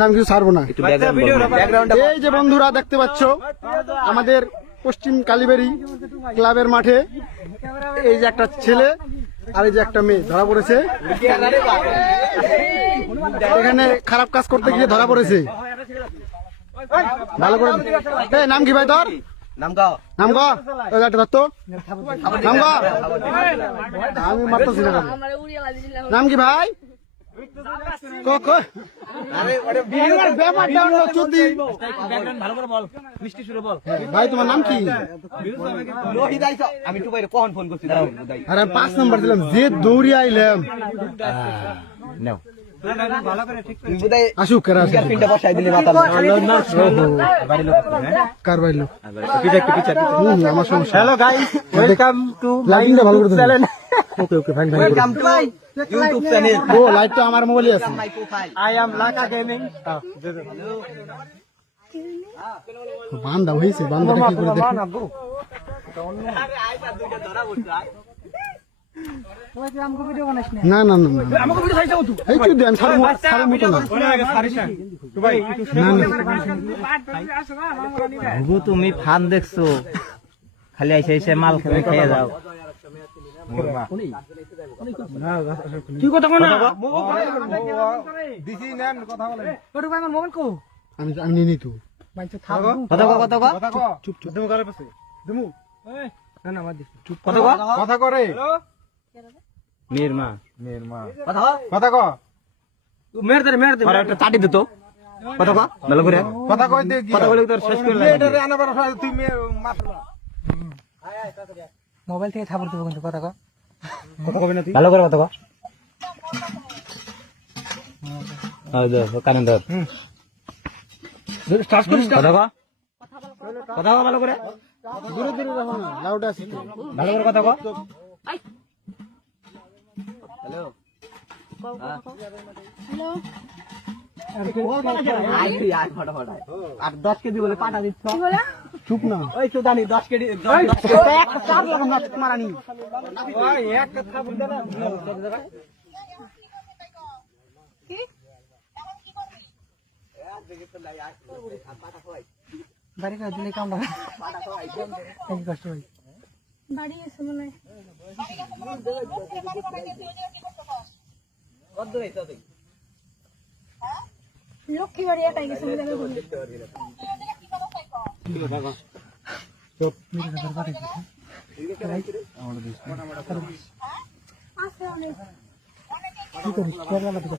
নাম কিছু ছাড়বো না। এই যে বন্ধুরা দেখতে পাচ্ছ আমাদের পশ্চিম কালীবাড়ি ক্লাবের মাঠে এই যে একটা ছেলে আর এই যে একটা মেয়ে ধরা পড়েছে, এখানে খারাপ কাজ করতে গিয়ে ধরা পড়েছে। ভালো করে নাম কি ভাই তোর? নাম গ নাম আমি মারতেছি না। নাম কি ভাই? ভাই তোমার নাম কি? আমি তো কখন ফোন করছি? আরে 5 নাম্বার দিলাম, যে দৌড়ি আইলাম। আসুক hello guys, welcome to my YouTube channel. Okay okay fine fine. Welcome to my YouTube channel. ও লাইট তো আমার মোবাইলে আছে। I am Laka gaming. বান্দা হইছে, বান্দাটা কি করে দেখো। না না না আমাকে ভিডিও চাইছো তুই? এই তুই দেন ছাড় মতো না। বাবু তুমি ফান দেখছো, খালি এসে এসে মাল খেয়ে খেয়ে যাও। তুই কথা বল না। দিছি নেন কথা বলেন। তোর ভাই আমার মোবাইল কো? আমি নিয়ে নি তো। কথা কো চুপ চুপ দেমু গালে পাশে দেমু। এই না না মার দিস চুপ কথা করে নির্মা কথা কো। মের দে আর একটা চাটি দিত। কথা কো ভালো করে কথা কই দে কি কথা বলে তোর শেষ করে লাগবে। এটারে আনাবার তুই মারলা মোবাইল থেকে থাপড় দেব কিন্তু কথা কবে না তুই? ভালো করে কথা কো। কারণ ধর স্টার্ট করিস কথা কো ভালো করে। দূরে দূরে রাখো না, লাউড আছে তো। ভালো করে কথা কো। আর 10 কেজি বলে পাটা দিচ্ছ। চুপ না। ওই তো জানি 10 কেজি একটা চাপ লাগাম না মারানি। ওই একটা থাপুর দে না। বাড়ি না দিলে কাম না। এই কষ্ট হয়। বাড়ি আছে মনে হয়। লক্ষ্মী বাড়ি একাই গেছে আমি জানি আছে অনেক। কি করিস?